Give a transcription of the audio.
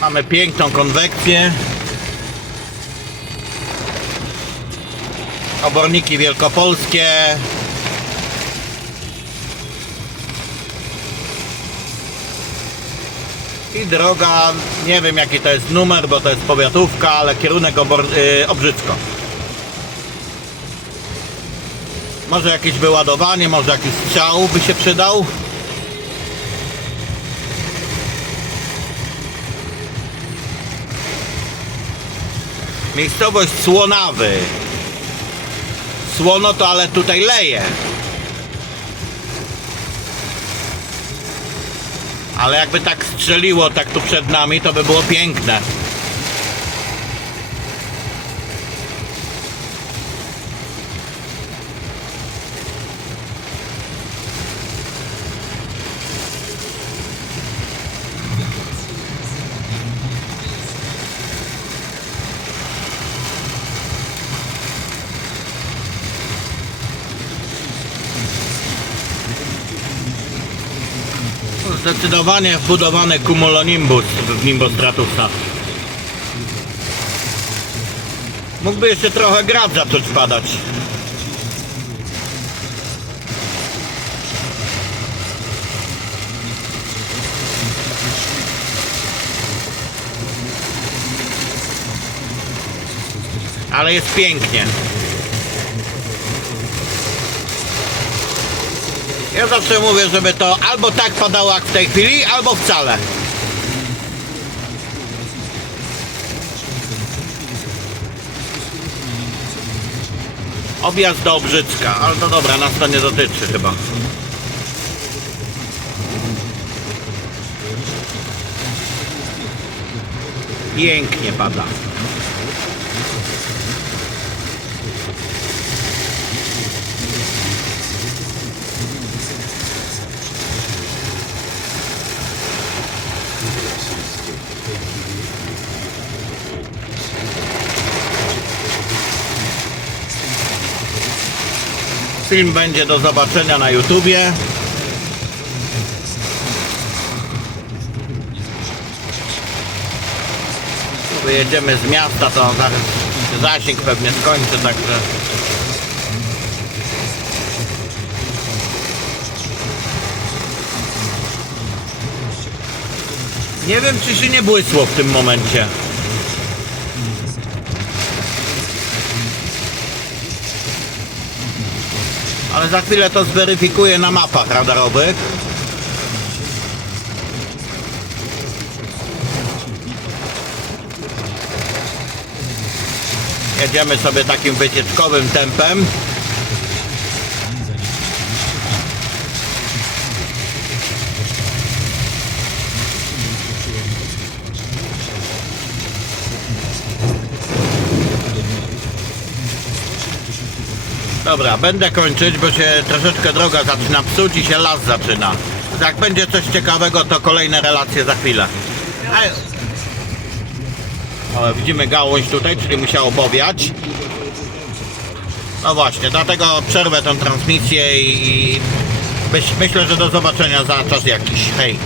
Mamy piękną konwekcję. Oborniki wielkopolskie. I droga, nie wiem jaki to jest numer, bo to jest powiatówka, ale kierunek obor, y, Obrzycko. Może jakieś wyładowanie, może jakiś strzał by się przydał. Miejscowość Słonawy. Słono to ale tutaj leje. Ale jakby tak strzeliło tak tu przed nami, to by było piękne. Zdecydowanie wbudowany cumulonimbus w Nimbostratusa. Mógłby jeszcze trochę grad zacząć padać. Ale jest pięknie. Ja zawsze mówię, żeby to albo tak padało jak w tej chwili, albo wcale. Objazd do Obrzycka, ale to dobra, nas to nie dotyczy chyba. Pięknie pada. Film będzie do zobaczenia na YouTubie. Wyjedziemy z miasta, to za- zasięg pewnie skończy, także... Nie wiem, czy się nie błysło w tym momencie. Ale za chwilę to zweryfikuję na mapach radarowych. Jedziemy sobie takim wycieczkowym tempem. Dobra, będę kończyć, bo się troszeczkę droga zaczyna psuć i się las zaczyna. Jak będzie coś ciekawego, to kolejne relacje za chwilę. Ale widzimy gałąź tutaj, czyli musiało powiać. No właśnie, dlatego przerwę tę transmisję i, i myśl, myślę, że do zobaczenia za czas jakiś. Hej.